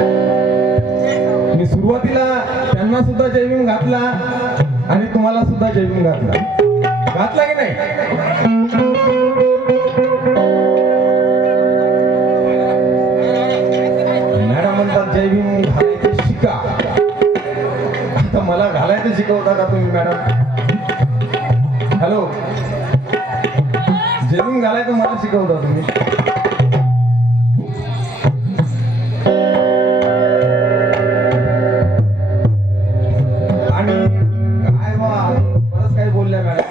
मी सुरुवातीला त्यांना सुद्धा जय भीम घातला आणि तुम्हाला सुद्धा जय भीम घातला की नाही? मॅडम म्हणतात जय भीम घालायचं शिका. आता मला घालायचं शिकवता का तुम्ही मॅडम? हॅलो, जय भीम घालायचं मला शिकवता तुम्ही? आणि काय बा बरंच काही बोलल्या मॅडम,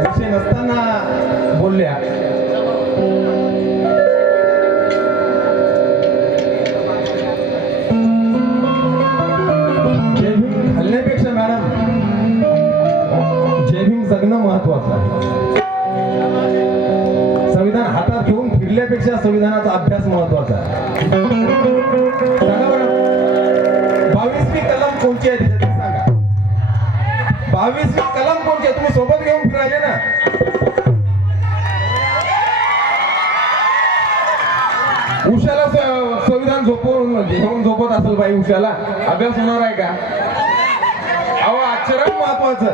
विषय नसताना बोलल्या. जय भीम घालण्यापेक्षा मॅडम जय भीम जगणं महत्वाचं आहे. संविधान हातात घेऊन फिरल्यापेक्षा संविधानाचा अभ्यास महत्वाचा आहे. सांगा बरं, 22वी कलम कोणती आहे तिथे सांगा? 22वी कलम कोणती आहे? तुम्ही सोबत घेऊन फिरायले ना? उशाला संविधान घेऊन झोपत असेल बाई, उशाला अभ्यास होणार आहे का? अहो, आचरण महत्वाचं.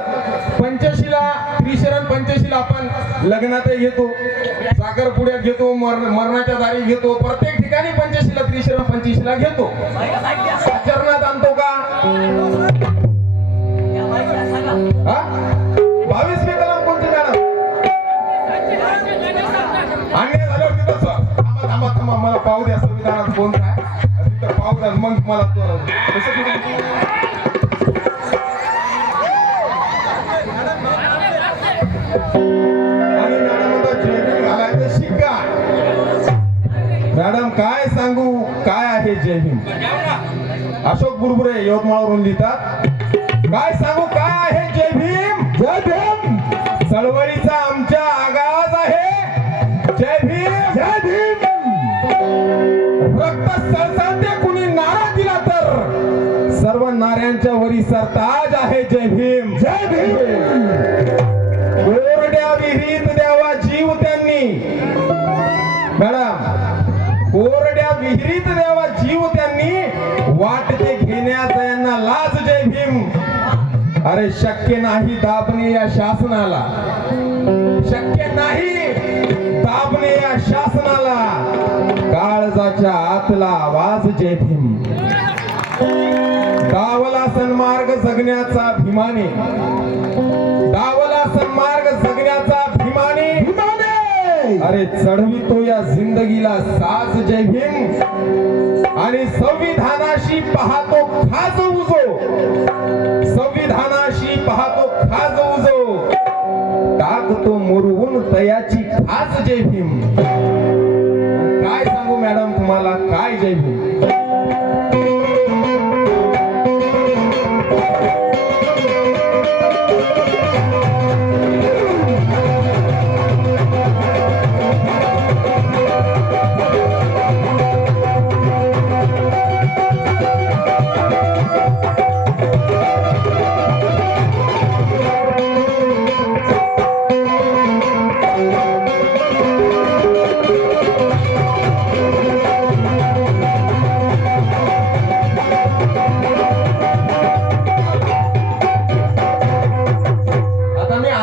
पंचशीला, त्रिशरण पंचशीला आपण लग्नातही घेतो, साखरपुड्यात घेतो, मरणाच्या दारी घेतो, प्रत्येक ठिकाणी पंचशीला, त्रिशरण पंचशीला घेतो. आचरणात आणतो का? 22वी कलम कोणती मॅडम? अन्याय झाल्यावर तिथं थांबा मला पाहू द्या संविधानात कोण काय तिथं पाहू द्या, मग मला आणि मॅडम आता जय भीम घालायचं शिका. मॅडम काय सांगू काय आहे जय भीम? अशोक बुरबुरे यवतमाळवरून लिहितात, काय सांगू काय आहे जय भीम? जय भीम चळवळीचा आमच्या आगाज आहे. जय भीम, जय भीम. रक्त सळसळते कुणी नारा दिला तर सर्व नाऱ्यांच्या वरी सरताज आहे. जय भीम, जय भीम. कोरड्या विहिरीत द्यावा जीव त्यांनी, मॅडम कोरड्या विहिरीत द्यावा जीव त्यांनी, वाटते घेण्याचा यांना लाज. जय भीम. अरे शक्य नाही दाबणे या शासनाला, शक्य नाही दाबणे या शासनाला, काळजाच्या आतला आवाज. जय भीम. डावला सन्मार्ग जगण्याचा अभिमानी, डावला सन्मार्ग जगण्याचा अभिमानी, अरे चढवितो या जिंदगीला साज. जय भीम. आणि संविधानाशी पाहतो खाज उजो, संविधानाशी पाहतो खाज उजो, टाकतो मुरवून तयाची खाज. जय भीम. काय सांगू मॅडम तुम्हाला काय जय भीम?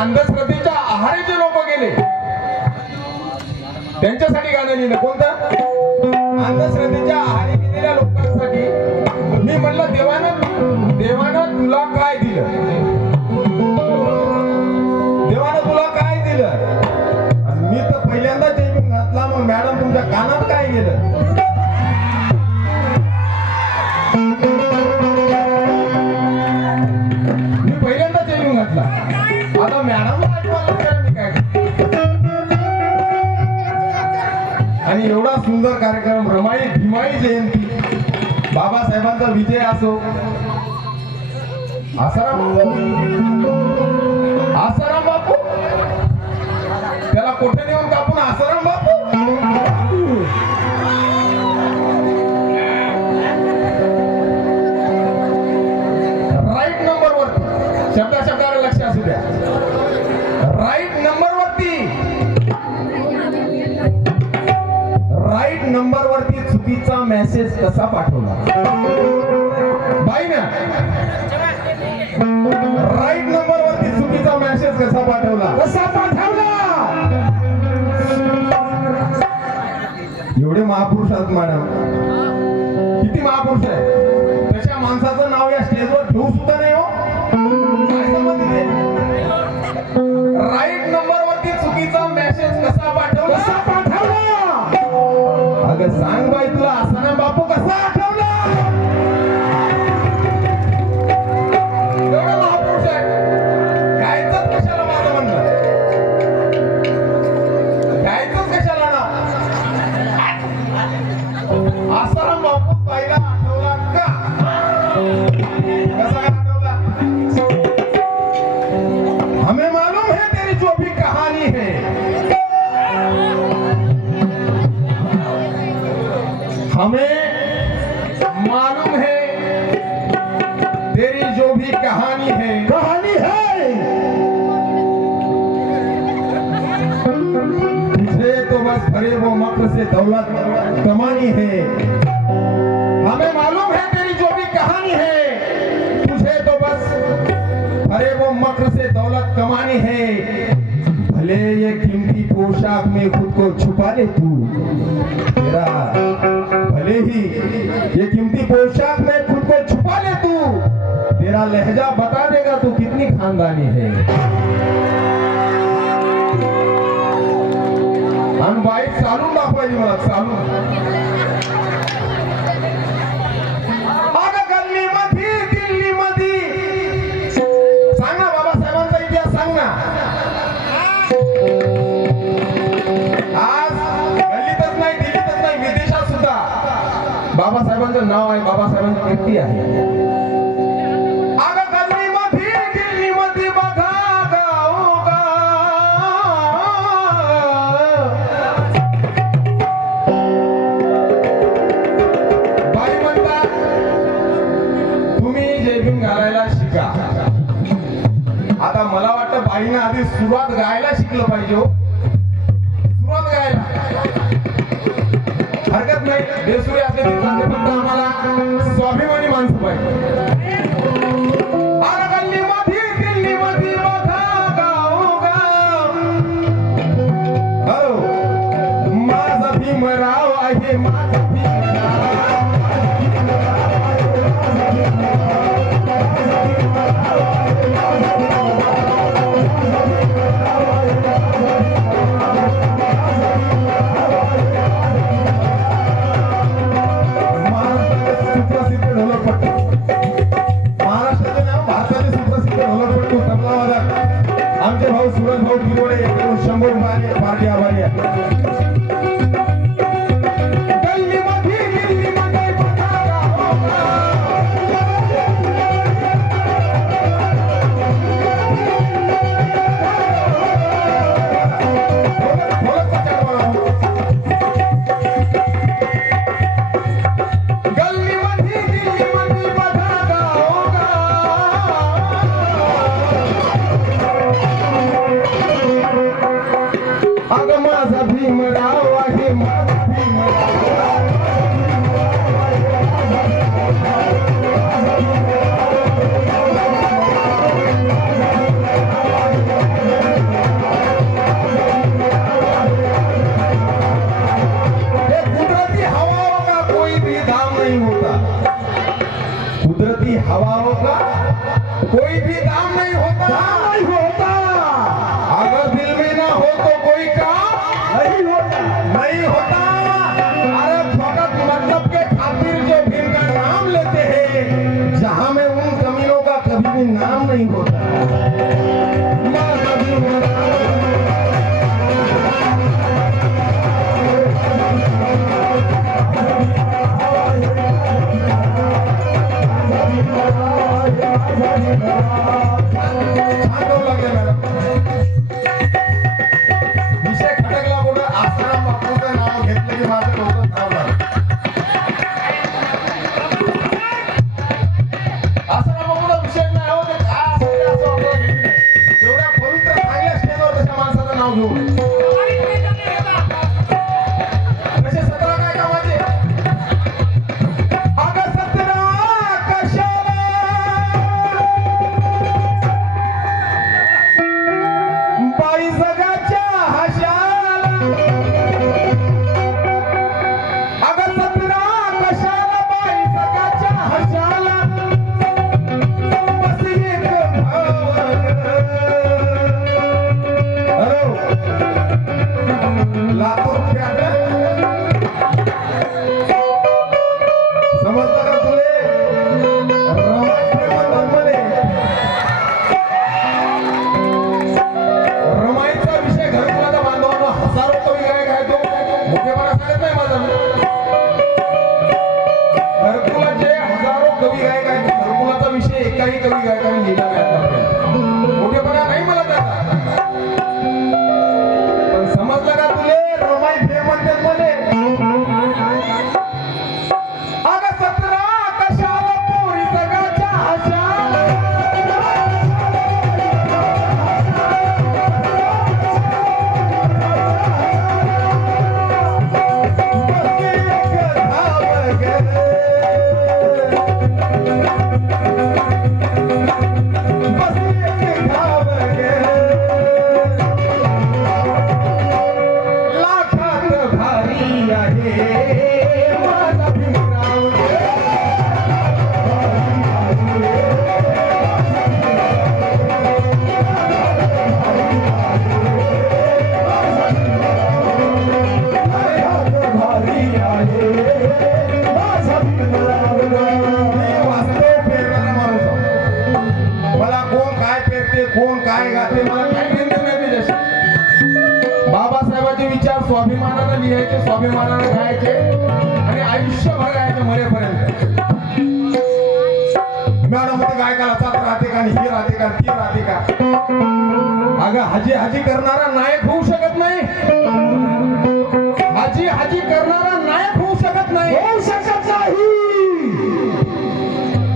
अंधश्रद्धेच्या आहारी जे लोक गेले त्यांच्यासाठी गाणं लिहिलं. कोणतं? अंधश्रद्धेच्या आहारी गेलेल्या लोकांसाठी. मी म्हणलं देवानं तुला काय दिलं? देवानं तुला काय दिलं? मी तर पहिल्यांदा जय भीम घातला, मग मॅडम तुमच्या कानात काय गेलं? मी पहिल्यांदा जय भीम घातला, आता मॅडम मी काय. आणि एवढा सुंदर कार्यक्रम, रमाई भीमाई जयंती, बाबासाहेबांचा विजय असो, आसाराम बापू त्याला कोठे नेऊन कापून आसाराम बापू. राईट नंबर वरती शब्दाला लक्ष असू द्या. राईट नंबर वरती चुकीचा मेसेज मेसेज कसा पाठवला बाईनं राईट नंबर वरती चुकीचा मेसेज कसा पाठवला एवढे महापुरुष आहेत मॅडम किती महापुरुष आहे तशा माणसाचं नाव या स्टेजवर ठेवू सुद्धा नाही हो काय संबंध ते राईट नंबर वरती चुकीचा मेसेज कसा पाठवला अगं सांग बाई तुला असा बापू कसा आठवला एवढा महापुरुष आहे गायचंच कशाला माझं म्हणणं गायचंच कशाला ना आसाराम बापू बाईला आठवला का कसा आठवला हमें मालूम है तेरी जो भी कहानी है हमें मालूम है तेरी जो भी कहानी है तुझे तो बस फरे वो मक्र से दौलत कमानी है हमें मालूम है तेरी जो भी कहानी है तुझे तो बस फरे वो मक्र से दौलत कमानी है भले ये कीमती पोशाक में खुद को छुपा ले तू तेरा भले ही ये कीमती पोशाक में खुद को छुपा ले तू तेरा लहजा बता देगा तू कितनी खानदानी है आणि बाईक चालून दाखवायची मला चालून गल्ली मध्ये दिल्ली मध्ये सांग ना बाबासाहेबांचा इतिहास सांग ना आज गल्लीतच नाही दिल्लीतच नाही विदेशात सुद्धा बाबासाहेबांचं नाव आहे बाबासाहेबांची कीर्ती आहे आता मला वाटतं बाईनं आधी सुरुवात गायला शिकलं पाहिजे सुरुवात गायला हरकत नाही बेसुरी असले तरी चालते फक्त आम्हाला स्वाभिमानी माणसं पाहिजे गल्ली मध्ये दिल्ली मध्ये बघा गाव हो माझा भीमराव आहे माझा आमचे भाऊ सुरज भाऊ किरोडे एकदम 100 रुपये पार्टी आभारी आहे गल्ली मध्ये बघा माझा भीमराव आहे माझा कुदरती हवाओं का कोई भी दाम नहीं होता कुदरती हवाओं का कोई भी दाम नहीं होता अगर दिल में ना हो तो कोई काम नहीं होता अरे फकत मतलब के खातिर जो भीम का नाम लेते हैं जहां में उन कमीनों का कभी भी नाम नहीं होता विषय खटकला बोल आसाराम बापूचं नाव घेतलं की माझं डोकं धावलं आसाराम बापूला विषय नाही हो ते काय असं असं आपल्याला घेतलं एवढ्या पवित्र चांगल्या स्टेजवर तशा माणसाचं नाव घेऊ कसे 17 काय कामाचे एकही कवी गायकाने लिहिला नाही आतापर्यंत. मोठेपणा नाही मला त्याचा, पण समजलं का तुले रमाई फे म्हणतात मले. अगं 17 कशाला पोरी जगाच्या आशा. कोण काय गाते मला काय घेणं नाही त्याच्याशी. बाबासाहेबांचे विचार स्वाभिमानानं लिहायचे, स्वाभिमानानं गायचे आणि आयुष्यभर गायचे मरेपर्यंत. मॅडम ते गायकाला जात राहते का, ही राहते का, ती राहते का. अगं हाजी हाजी करणारा नायक होऊ शकत नाही. हाजी हाजी करणारा नायक होऊ शकत नाही, होऊ शकत नाही.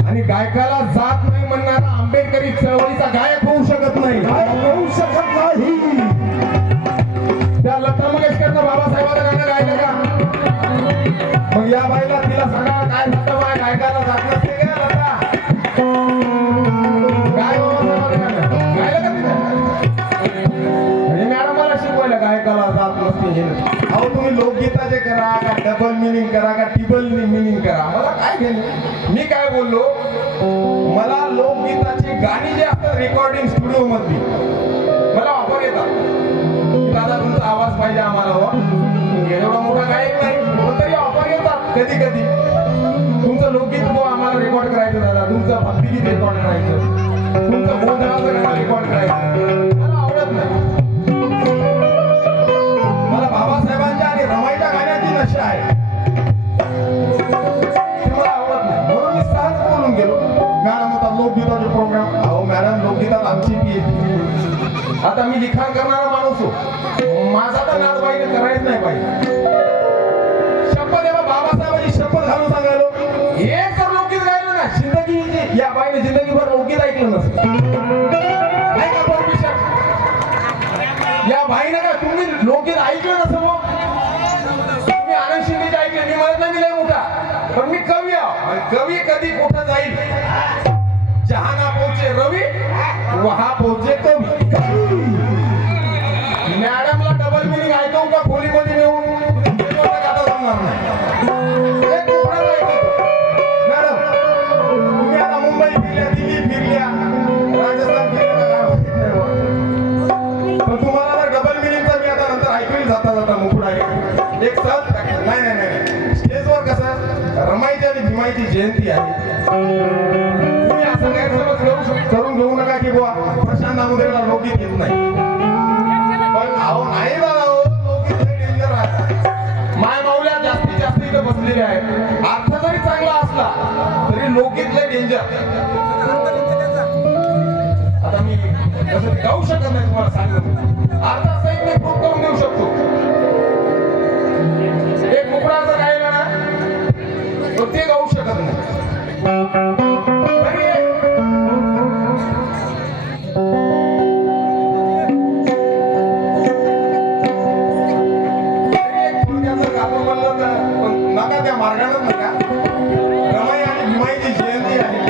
आणि गायकाला जात नाही म्हणणारा आंबेडकरी चळवळीचा गायक होऊ शकत नाही, होऊ शकत नाही. त्या लता मंगेशकरनं बाबासाहेबांचं गाणं गायलं का? मग या बाईला तिला सांगा काय झालं बाय, गायकाला जात नसते का लता? काय बाबासाहेबांचं गाणं गायलं का तिने? म्हणजे मॅडम मला शिकवायला गायकाला जात नसते हे. अहो तुम्ही लोकगीताचे करा का डबल मिनिंग करा का टिबल मिनिंग करा, मला काय घेणे. मी काय बोललो, मला लोकगीताची गाणी जे असतात रेकॉर्डिंग स्टुडिओ मधली मला ऑफर येतात की दादा तुमचा आवाज पाहिजे आम्हाला. हो एवढा मोठा गायक नाही पण तरी ऑफर येतात कधी कधी. तुमचं लोकगीत हो आम्हाला रेकॉर्ड करायचं दादा, तुमचं भक्तिगीत रेकॉर्ड करायचं, तुमचं गोंधळाचं गाणं रेकॉर्ड करायचं. मला आवडत नाही. मला बाबासाहेबांच्या आणि रमाईच्या गाण्याची नशा आहे, ते मला आवडत नाही. म्हणून मी सहज बोलून गेलो. मॅडम होता लोकगीताचे प्रोग्राम. अहो मॅडम लोकगीतात आमची पी येते. आता मी लिखाण करणारा माणूस हो, माझा तर नाद बाईने करायच नाही पाहिजे. शपथ आहे बाबासाहेबांची शपथ घालून सांगायलो, एक जर लोकगीत गायलं ना जिंदगी, या बाईने जिंदगीभर लोकगीत ऐकलं नसतं. नाही का परमिशन? या बाईने का तुम्ही लोकगीत ऐकलं नसतं. तुम्ही आनंद शिंदेचे ऐकले, मी म्हणत नाही लय मोठा, पण मी कवी आहे. कवी कधी कुठं जाईल, जहाना पोहोचे रवी वहा पोहोचे कवी. मॅडमला डबल मिनिंग ऐकवू का खोलीमध्ये नेऊन गाता जमणार नाही. एक कोपऱ्यात ऐकवतो. मॅडम तुम्ही आता मुंबई फिरल्या, दिल्ली फिरल्या, राजस्थान फिरल्या, पण तुम्हाला जर डबल मिनिंगचा मी आता नंतर ऐकून जाता जाता मुकुट आहे एक सहज नाही नाही नाही. स्टेजवर कसं रमाईची आणि भीमाईची जयंती आहे, तुम्ही असं गैरसमज करून घेऊ नका की बुवा प्रशांत दामोदरला लोकगीत येत नाही. पण अहो नाही दादा, लोकगीत डेंजर आहे. माय माऊल्या जास्तीत जास्त इथे बसलेले आहेत. अर्थ जरी चांगला असला तरी लोकगीतले डेंजर. आता मी कसं गाऊ शकत नाही तुम्हाला सांगतो, अर्थासहित मी प्रूफ करून देऊ शकतो. एक मुकडा जर गायला ना तर ते गाऊ शकत नाही. नका त्या मार्गाने नका. रमाई आणि भीमाईची जयंती आहे.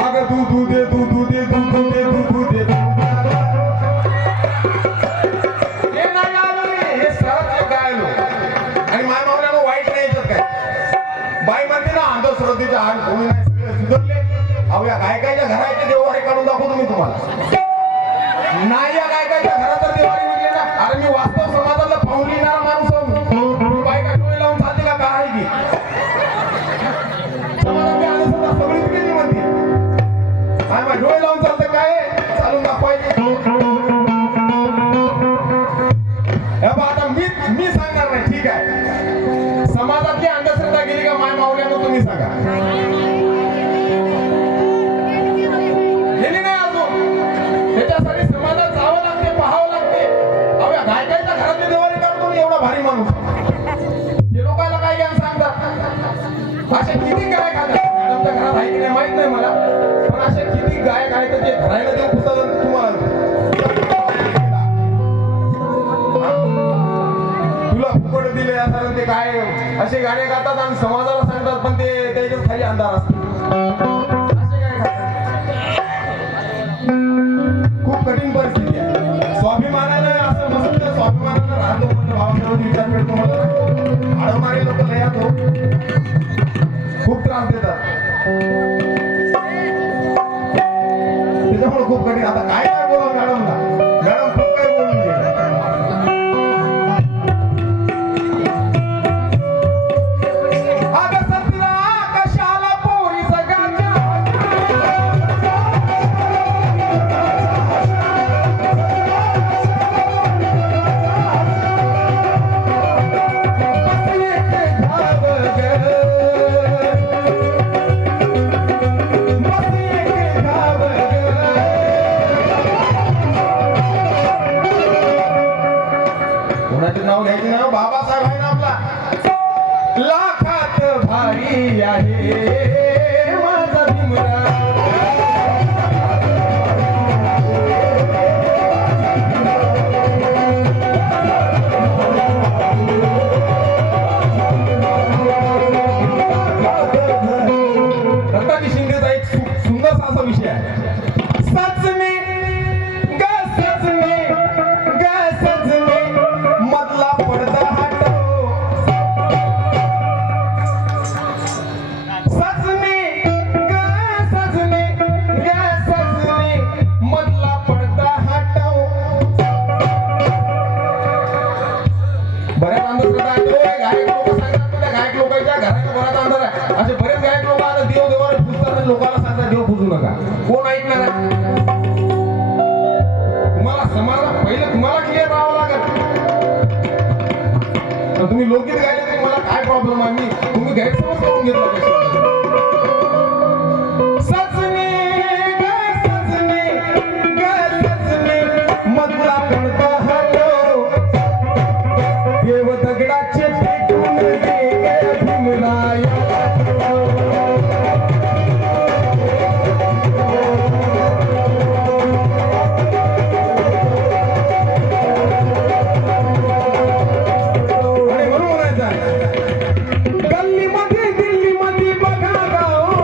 अगं दूध दे दूध दे दूध दे दूध दे. हे नाही आलो हे सरळ गायलो आणि माय मावल्यानं वाईट नाही याच्यात काय. बाई म्हणते ना अंधश्रद्धेच्या आड कोणी नाही, सगळे सुधरले. अहो या गायकाच्या घराचे देवारे काढून दाखवतो मी तुम्हाला. नाही या गायकाच्या घराचा देवारी निघले ना. अरे मी वास्तव समाजाला पाहून लिहिणारा माणूस बायका डोळे लावून चालते का काय की समाजात अंधश्रद्धा सगळीच केली म्हणते. काय डोळे लावून चालते काय चालून दाखवायचे. आता मी सांगणार नाही, ठीक आहे. समाजातली अंधश्रद्धा गेली का माय मावल्यानं तुम्ही सांगा. असे किती गायक आहेत मॅडमच्या घरात आहे की नाही माहित नाही मला, पण असे किती गायक आहेत जे घरायला देऊ पुस्तक तुम्हाला तुला फुकट दिले असं ते काय असे गाणे गातात आणि समाजाला सांगतात, पण ते त्याच्यात खाली अंधार असतो. असे काय खातात? खूप कठीण परिस्थिती आहे. स्वाभिमानानं असं मस्त स्वाभिमानानं राहतो म्हणजे भावाकडून विचार मिळतो मला. आडवणारे लोक लय येतो, खूप त्रास देतात, त्याच्यामुळे खूप कठीण. आता काय काय बोला मॅडमला, मॅडम खूप काही बोलून गेले. नाव घ्यायचं नाव बाबासाहेब आहे ना आपला, लाखात भारी आहे माझा भीमराव. रत्नाजी शिंदेचा एक सुंदरसा असा विषय आहे. सजने ग सजने ग सजने मधला पडदा हटव, सजने ग सजने ग सजने मधला पडदा हटव. बऱ्याच अंधश्रद्धा आहेत. गायक लोक सांगतात, त्या गायक लोकांच्या घराच्या बऱ्याच अंधार आहे. असे बरेच गायक लोक आता देव देवाला पुजतात, लोकांना सांगतात देव पूजू नका. कोण ऐकणार आहे? तुम्हाला समाजाला पहिलं तुम्हाला क्लिअर राहावं लागेल. तुम्ही लोकगीत गायले तरी मला काय प्रॉब्लेम आहे, मी तुम्ही गैरसमज करून घेतला कशी. सजने ग सजने ग सजने मधला पडदा हटव, देव दगडाचे पेटून दे भीमराय. गल्लीमध्ये दिल्लीमध्ये बघा गाव,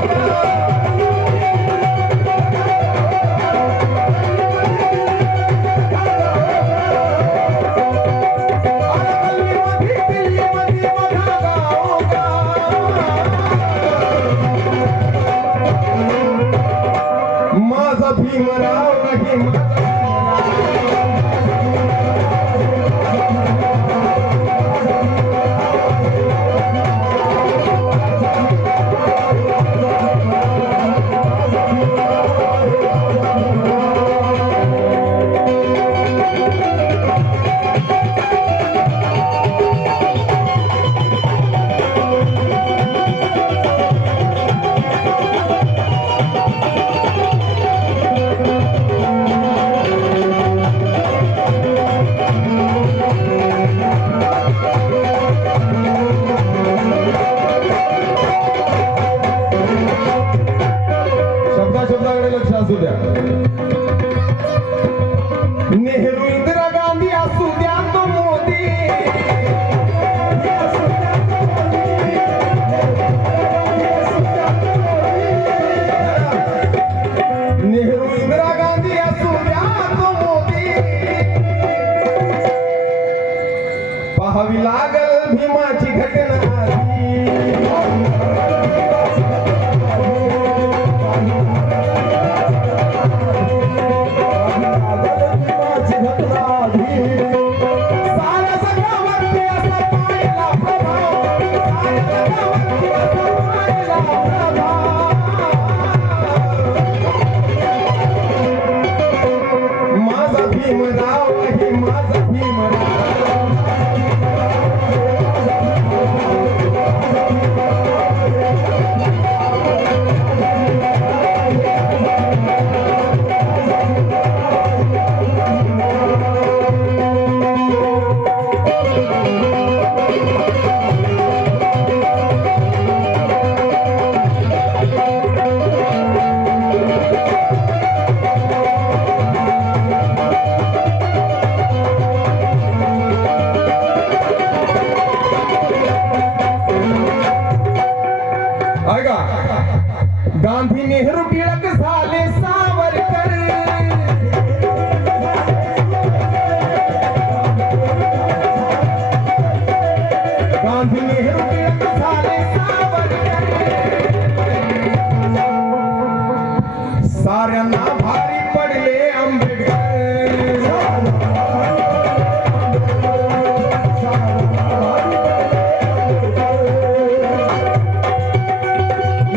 टिळक झाले सावरकर. साऱ्यांना भारी पडले आंबेडकर.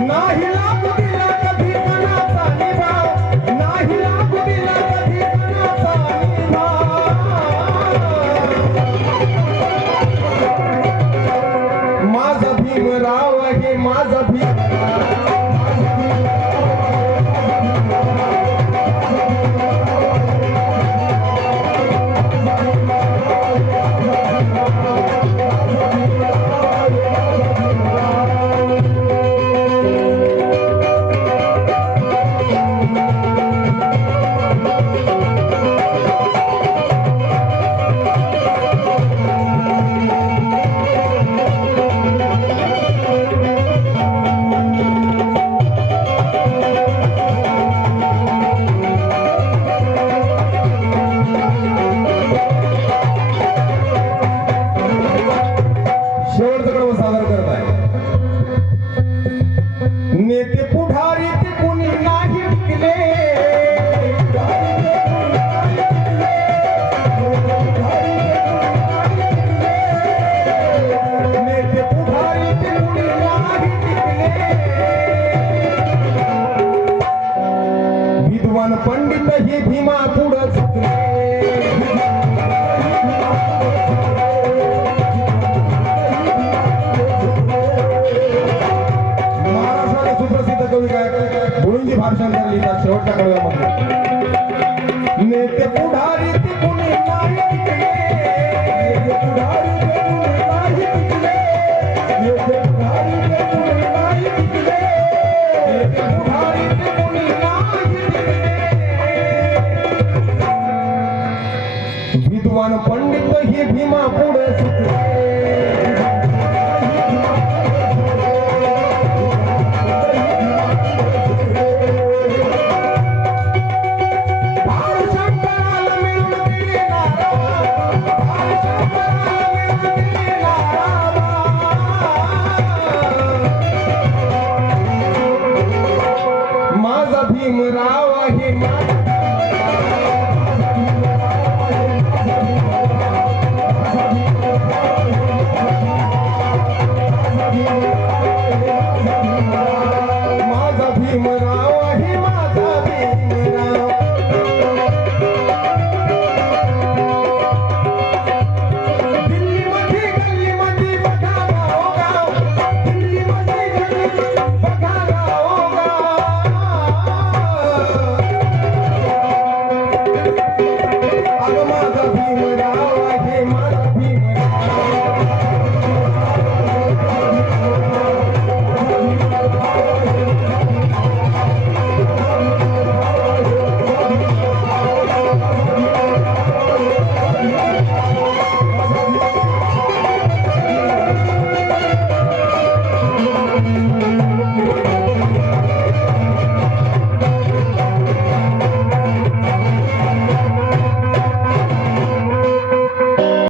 नाही लागू दिला कधी मनाचा निभाव, नाही लागू दिला कधी मनाचा निभाव. माझा भीमराव हे माझा शेवटचा कडवं सादर करत आहे. नेते पुढारी ते कुणी नाही टिकले. नेते पुढारी ते कुणी नाही टिकले. विद्वान पंडित हे भीमा पुढं झुकले. गुरुजी भाषांतर लिहितात शेवटच्या कडव्यामध्ये. नेते पुढारी ते कुणी नाही टिकले. नेते पुढारी ते कुणी नाही टिकले. नेते पुढारी ते कुणी नाही टिकले. नेते पुढारी ते कुणी नाही टिकले. विद्वान पंडित हे भीमा पुढे झुकले. माझा भीमराव आहे माझा भीमराव.